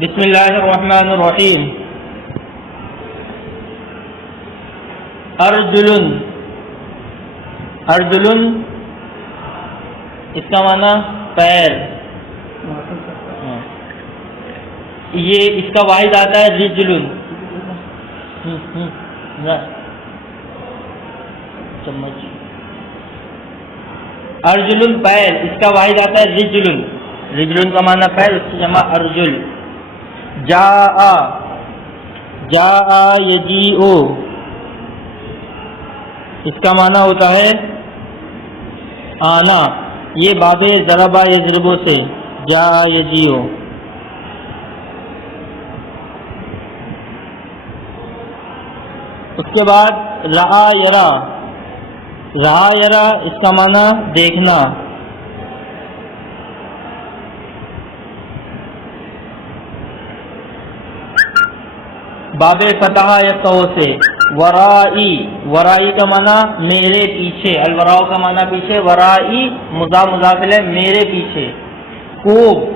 بسم اللہ الرحمن الرحیم. ارجلن، ارجلن اس کا معنی پیر. یہ اس کا واحد آتا ہے رجلن. چمچ. ارجلن پیر، اس کا واحد آتا ہے رجلن. رجلن کا معنی پیر، اس کی جمع ارجل. جاء، جاء یجیء، اس کا معنی ہوتا ہے آنا. یہ باب ضربہ یضربو سے جاء یجیء. اس کے بعد رعا یرا. رعا یرا اس کا معنی دیکھنا. باب فتح یفتح سے ورائی. ورائی کا معنی میرے پیچھے. الوراء کا معنی پیچھے. ورائی مضاف مضاف الیہ میرے پیچھے. کوب،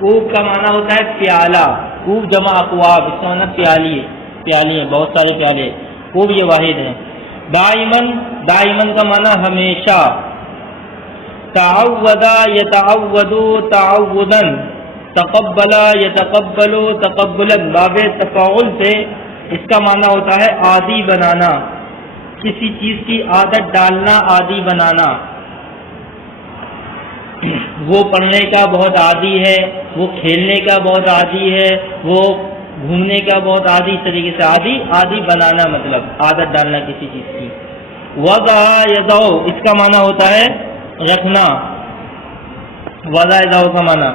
کوب کا معنی ہوتا ہے پیالہ. کوب جمع اقواب، اس کا معنی پیالی، پیالی ہیں بہت سارے پیالے. خوب یہ واحد ہے. دائمن، دائمن کا معنی ہمیشہ. تعودا یتعود تعودا. تقبلا یتقبل تقبلا. باب تفاعل سے اس کا معنی ہوتا ہے عادی بنانا، کسی چیز کی عادت ڈالنا، عادی بنانا. وہ پڑھنے کا بہت عادی ہے، وہ کھیلنے کا بہت عادی ہے، وہ گھومنے کا بہت عادی. اس طریقے سے عادی، عادی بنانا مطلب عادت ڈالنا کسی چیز کی. وضع یضع اس کا معنی ہوتا ہے رکھنا. وضع یضع کا معنی.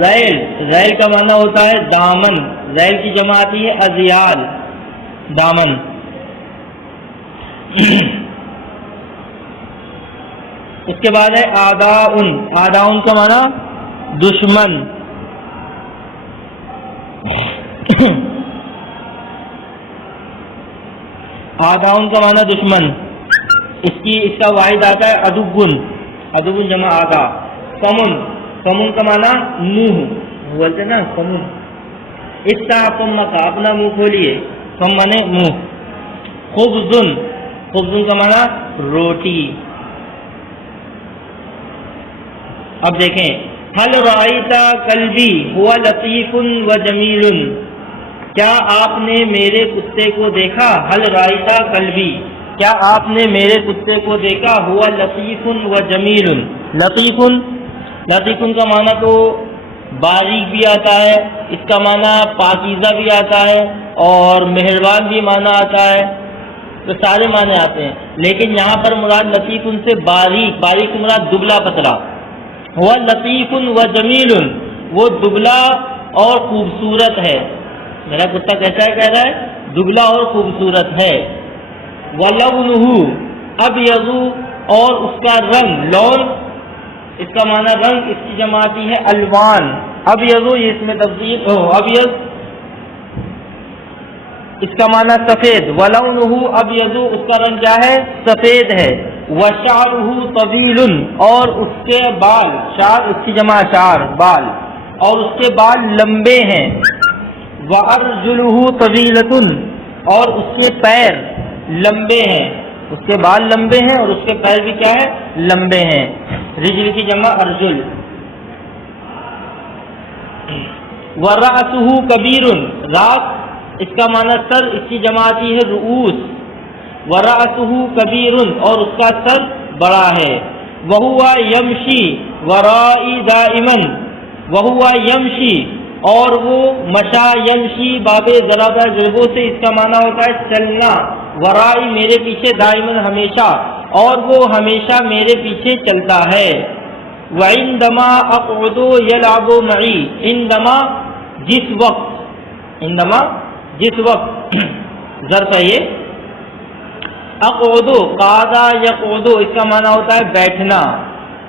ذیل، ذیل کا معنی ہوتا ہے دامن. ذیل کی جمع آتی ہے اذیال، دامن. اس کے بعد ہے آداؤن. آداؤن کا معنی دشمن. آداؤن کا معنی دشمن. اس کا واحد آتا ہے ادبن. ادبن جمع آدھا. فمن، فمن کا معنی منہ. بولتے نا فمن. افتح فمک، اپنا منہ کھولیے. فم مانے منہ. خبزن، خبزن کا معنی روٹی. اب دیکھیں حل رأیت کلبی ہوا لطیف و جمیل. کیا آپ نے میرے کتے کو دیکھا؟ حل رأیت کلبی، کیا آپ نے میرے کتے کو دیکھا؟ ہوا لطیف و جمیل. لطیف، لطیف کا معنی تو باریک بھی آتا ہے، اس کا معنی پاکیزہ بھی آتا ہے، اور مہربان بھی معنی آتا ہے. تو سارے معنی آتے ہیں، لیکن یہاں پر مراد لطیف سے باریک، باریک سے مراد دبلا پتلا. وہ لطیف و جمیل، وہ دبلا اور خوبصورت ہے. میرا کتا کیسا ہے؟ کہہ رہا ہے دبلا اور خوبصورت ہے. وَلَوْنُهُ أَبْيَضُ، اور اس کا رنگ، لون اس کا معنی رنگ، اس کی جمع آتی ہے الوان. ابیض یہ اس میں تفصیل ہو. ابیض اس کا معنی سفید. وَلَوْنُهُ أَبْيَضُ اس کا رنگ کیا ہے؟ سفید ہے. وَشَعْرُهُ طَوِيلٌ اور اس کے بال، شعر اس کی جمع شعر بال، اور اس کے بال لمبے ہیں. وَأَرْجُلُهُ طَوِيلَةٌ اور اس کے پیر لمبے ہیں. اس کے بال لمبے ہیں اور اس کے پیر بھی کیا ہے؟ لمبے ہیں. رجل کی جمع ارجل. وَرَأْسُهُ كَبِيرٌ راس اس کا معنی سر، اس کی جمع آتی ہے رؤوس. وَرَأْسُهُ كَبِيرٌ اور اس کا سر بڑا ہے. وَهُوَ يَمْشِي وَرَائِي دَائِمًا. وَهُوَ يَمْشِي اور وہ مشا یمشی باب ضربہ ضربو سے اس کا معنی ہوتا ہے چلنا. ورائی میرے پیچھے، دائمن ہمیشہ، اور وہ ہمیشہ میرے پیچھے چلتا ہے. وعندما اقعد یلعب معی. عندما جس وقت، عندما جس وقت ظرف ہے یہ. اقعد قعد یقعد اس کا معنی ہوتا ہے بیٹھنا.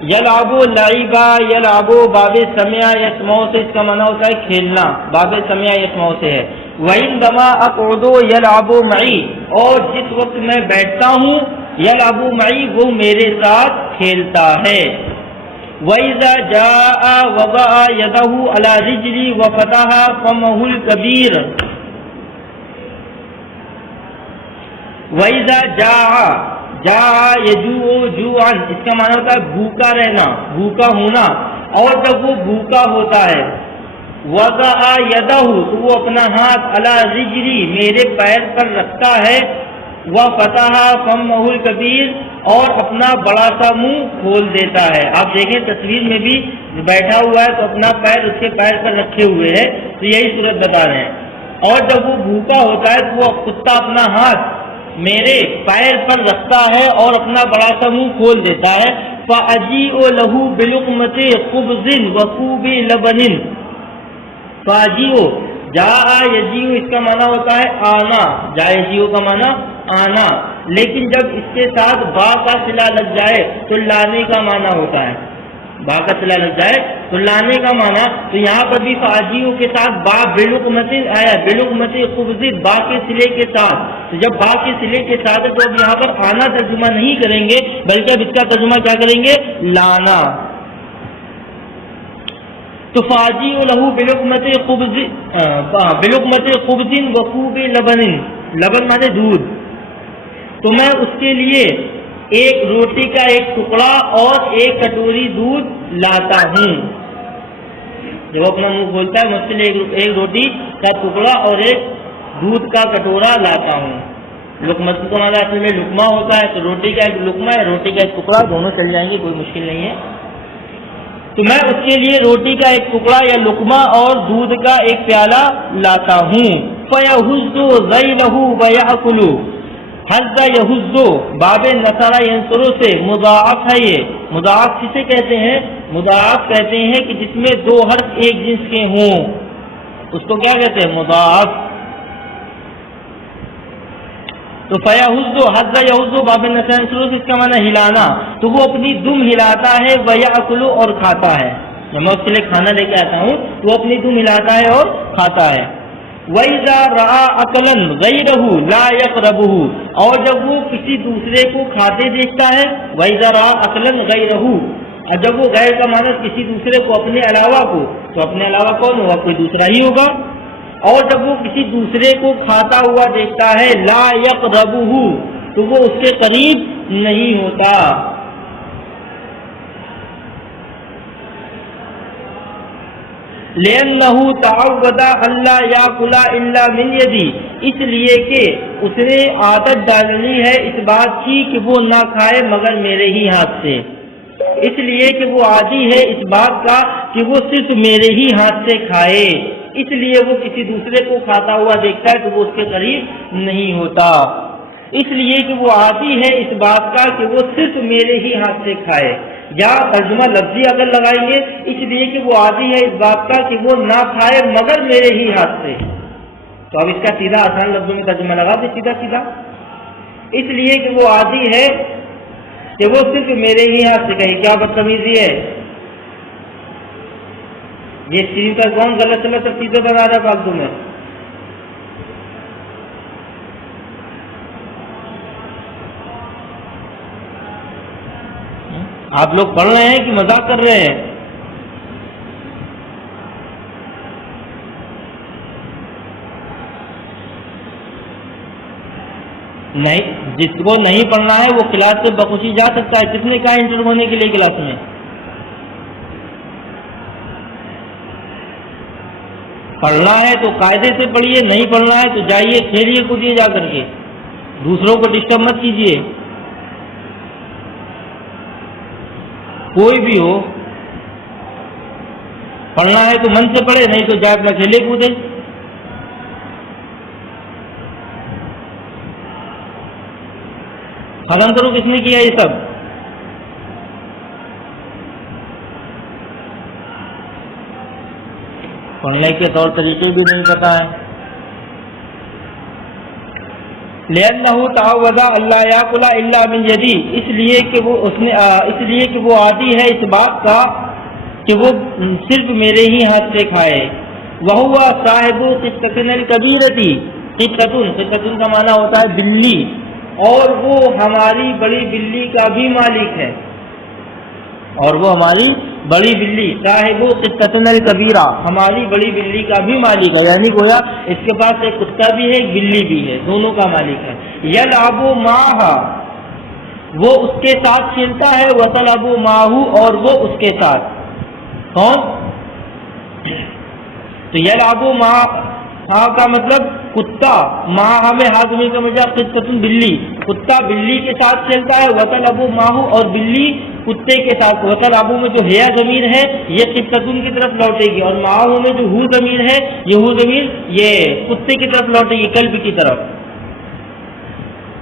یلعب لعبا یلعب باب سمع یسمع سے اس کا معنی ہوتا ہے کھیلنا. باب سمع یسمع سے ہے. وعندما اقعد یلعب معی اور جس وقت میں بیٹھتا ہوں، یلعب معی وہ میرے ساتھ کھیلتا ہے. وَإِذَا جَاءَ وَضَعَ يَدَهُ عَلَى رِجْلِهِ وَفَتَحَ فَمَهُ الْكَبِيرَ. وَإِذَا جَاءَ يَجُوعُ جُوعًا، اس کا معنی ہوتا ہے بھوکا رہنا، بھوکا ہونا. اور جب وہ بھوکا ہوتا ہے، وَضَعَ يَدَهُ تو وہ اپنا ہاتھ عَلَى رِجْلِهِ میرے پیر پر رکھتا ہے، وَفَتَحَ فَمَهُ الْكَبِيرَ اور اپنا بڑا سا منہ کھول دیتا ہے. آپ دیکھیں تصویر میں بھی بیٹھا ہوا ہے تو اپنا پیر اس کے پیر پر رکھے ہوئے ہے، تو یہی صورت بتا رہے ہیں. اور جب وہ بھوکا ہوتا ہے تو وہ کتا اپنا ہاتھ میرے پیر پر رکھتا ہے اور اپنا بڑا سا منہ کھول دیتا ہے. فَأَجِيءُ لَهُ بِلُقْمَةِ خُبْزٍ وَكُوبِ لَبَنٍ. فَأَجِيءُ جاء یجیء اس کا معنی ہوتا ہے آنا، جاء یجیء کا معنی آنا، لیکن جب اس کے ساتھ با کا صلہ لگ جائے تو لانے کا معنی ہوتا ہے. با کا صلہ لگ جائے تو لانے کا معنی. تو یہاں پر بھی فاجیوں کے ساتھ با بلقمت آیا، بلقمت خبز با کے صلے کے ساتھ. تو جب با کے صلے کے ساتھ ہے تو اب یہاں پر آنا ترجمہ نہیں کریں گے، بلکہ اب اس کا ترجمہ کیا کریں گے؟ لانا. تو فاجی لہو بلقمت خبز وکوب لبن، لبن مانے دودھ. تو میں اس کے لیے ایک روٹی کا ایک ٹکڑا اور ایک کٹوری دودھ لاتا ہوں. جب اپنا منہ کھولتا ہے مجھ سے ایک روٹی کا ٹکڑا اور ایک دودھ کا کٹورا لاتا ہوں. لقمت کو ہمارا اصل میں لقمہ ہوتا ہے، تو روٹی کا ایک لقمہ ہے، روٹی کا ایک ٹکڑا، دونوں چل جائیں گے، کوئی مشکل نہیں ہے. تو میں اس کے لیے روٹی کا ایک ٹکڑا یا لقمہ اور دودھ کا ایک پیالہ لاتا ہوں. فَيَهُزُّ ذَيْلَهُ وَيَأْكُلُ. حَزَّ يَهُزُّ باب نصر ینصر سے مضاعف ہے. یہ مضاعف کسے کہتے ہیں؟ مضاعف کہتے ہیں کہ جس میں دو حرف ایک جنس کے ہوں، اس کو کیا کہتے ہیں؟ مضاعف. تو فَيَهُزُّ حَزَّ يَهُزُّ باب نصر ینصر سے اس کا معنی ہلانا. تو وہ اپنی دم ہلاتا ہے، وَيَأْكُلُ اور کھاتا ہے. جب میں اس کے لیے کھانا لے کے آتا ہوں تو وہ اپنی دم ہلاتا ہے اور کھاتا ہے. وَإِذَا رَأَىٰ أَكْلًا غَيْرَهُ لَا يَقْرَبُهُ اور جب وہ کسی دوسرے کو کھاتے دیکھتا ہے. وَإِذَا رَأَىٰ أَكْلًا غَيْرَهُ اور جب وہ غیر کا معنی کسی دوسرے کو اپنے علاوہ کو، تو اپنے علاوہ کون ہوگا؟ کوئی دوسرا ہی ہوگا. اور جب وہ کسی دوسرے کو کھاتا ہوا دیکھتا ہے، لا يقربه تو وہ اس کے قریب نہیں ہوتا. لأنه تعود ألا يأكل إلا من يدي اس لیے کہ اس نے عادت ڈالنی ہے اس بات کی کہ وہ نہ کھائے مگر میرے ہی ہاتھ سے. اس لیے کہ وہ عادی ہے اس بات کا کہ وہ صرف میرے ہی ہاتھ سے کھائے، اس لیے وہ کسی دوسرے کو کھاتا ہوا دیکھتا ہے تو وہ اس کے قریب نہیں ہوتا. اس لیے کہ وہ عادی ہے اس بات کا کہ وہ صرف میرے ہی ہاتھ سے کھائے. یا ترجمہ لفظی اگر لگائیں گے، اس لیے کہ وہ عادی ہے اس بات کا کہ وہ نہ کھائے مگر میرے ہی ہاتھ سے. تو اب اس کا سیدھا آسان لفظوں میں ترجمہ لگا دے سیدھا سیدھا. اس لیے کہ وہ عادی ہے کہ وہ صرف میرے ہی ہاتھ سے کہے. کیا بدتمیزی ہے یہ! اسکرین پر کون غلط سب چیزیں بنا رہا فالتو میں؟ آپ لوگ پڑھ رہے ہیں کہ مذاق کر رہے ہیں؟ نہیں، جس کو نہیں پڑھنا ہے وہ کلاس سے بخوشی جا سکتا ہے. کس نے کہا انٹر ہونے کے لیے کلاس میں؟ پڑھنا ہے تو قاعدے سے پڑھیے، نہیں پڑھنا ہے تو جائیے کھیلیے کودیے جا کر کے، دوسروں کو ڈسٹرب مت کیجیے. کوئی بھی ہو، پڑھنا ہے تو من سے پڑھے، نہیں تو جائے اپنا کھیلے کودے. ختم کرو. کس نے کیا یہ سب؟ پڑھنے کے طور طریقے بھی نہیں پتا ہے. لأنه تعود ألا يأكل إلا من يدي اس لیے کہ وہ عادی ہے اس بات کا کہ وہ صرف میرے ہی ہاتھ سے کھائے. وهو صاحب قطة الكبيرة. قطة کا معنی ہوتا ہے بلی، اور وہ ہماری بڑی بلی کا بھی مالک ہے، اور وہ ہماری بڑی بلی، صاحب قطتنا الکبیرہ، ہماری بڑی بلی کا بھی مالک ہے، یعنی گویا اس کے پاس ایک کتا بھی ہے ایک بلی بھی ہے، دونوں کا مالک ہے۔ یلعب معہا، وہ اس کے ساتھ کھیلتا ہے، وتلعب معہ، اور وہ اس کے ساتھ، کون؟ تو یلعب معہ کا مطلب کتا، معہ میں ہاضمی کا مطلب قطۃ بلی، کتا بلی کے ساتھ کھیلتا ہے، وتلعب معہ، اور بلی کتے کے ساتھ۔ وتلعب میں جو ہے ضمیر ہے یہ قطۃ کی طرف لوٹے گی، اور معہ میں جو ہو ضمیر ہے یہ ہو ضمیر یہ کتے کی طرف لوٹے گی، کلب کی طرف۔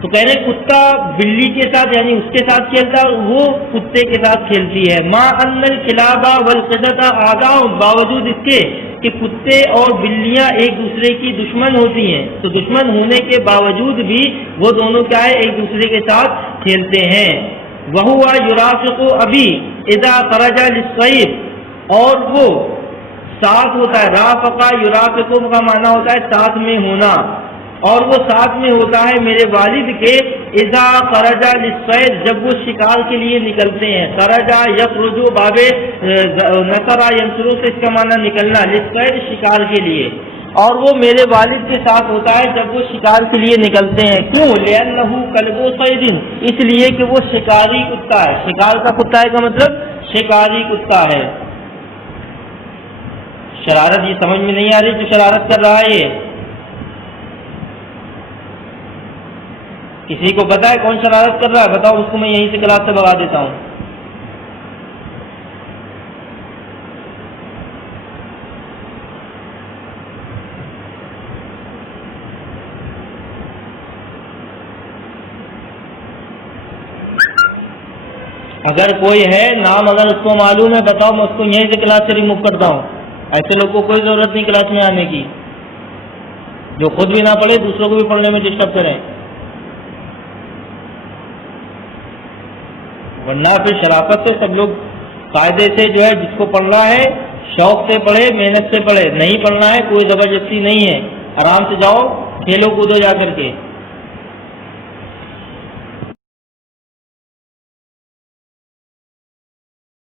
تو کہہ رہے کتا بلی کے ساتھ یعنی اس کے ساتھ کھیلتا ہے، وہ کتے کے ساتھ کھیلتی ہے۔ ما ان الکلاب والقطط اعداء، باوجود اس کے کہ کتے اور بلیاں ایک دوسرے کی دشمن ہوتی ہیں، تو دشمن ہونے کے باوجود بھی وہ دونوں کیا ہے ایک دوسرے کے ساتھ کھیلتے ہیں۔ وَهُوَ يُرَافِقُ أَبِي إِذَا خَرَجَ لِلصَّيْدِ، اور وہ ساتھ ہوتا ہے، رافقہ یرافق کا معنی ہوتا ہے ساتھ میں ہونا، اور وہ ساتھ میں ہوتا ہے میرے والد کے اذا خرج للصید، جب وہ شکار کے لیے نکلتے ہیں۔ خرج یخرج باب نصر ینصر سے اس کا معنی نکلنا، للصید شکار کے لیے، اور وہ میرے والد کے ساتھ ہوتا ہے جب وہ شکار کے لیے نکلتے ہیں۔ کیوں؟ لأنه کلب صید، اس لیے کہ وہ شکاری کتا ہے، شکار کا کتا ہے کا مطلب شکاری کتا ہے۔ شرارت یہ سمجھ میں نہیں آ رہی جو شرارت کر رہا ہے یہ؟ کسی کو پتا ہے کون شرارت کر رہا ہے؟ بتاؤ، اس کو میں یہیں سے کلاس سے بھگا دیتا ہوں۔ اگر کوئی ہے نام اگر اس کو معلوم ہے بتاؤ، میں اس کو یہیں سے کلاس سے ریموو کرتا ہوں۔ ایسے لوگوں کو کوئی ضرورت نہیں کلاس میں آنے کی، جو خود بھی نہ پڑھے دوسروں کو بھی پڑھنے میں ڈسٹرب کریں، ورنہ پھر شرافت سے سب لوگ قاعدے سے جو ہے جس کو پڑھنا ہے شوق سے پڑھے، محنت سے پڑھے، نہیں پڑھنا ہے کوئی زبردستی نہیں ہے، آرام سے جاؤ کھیلو کودو جا کر کے۔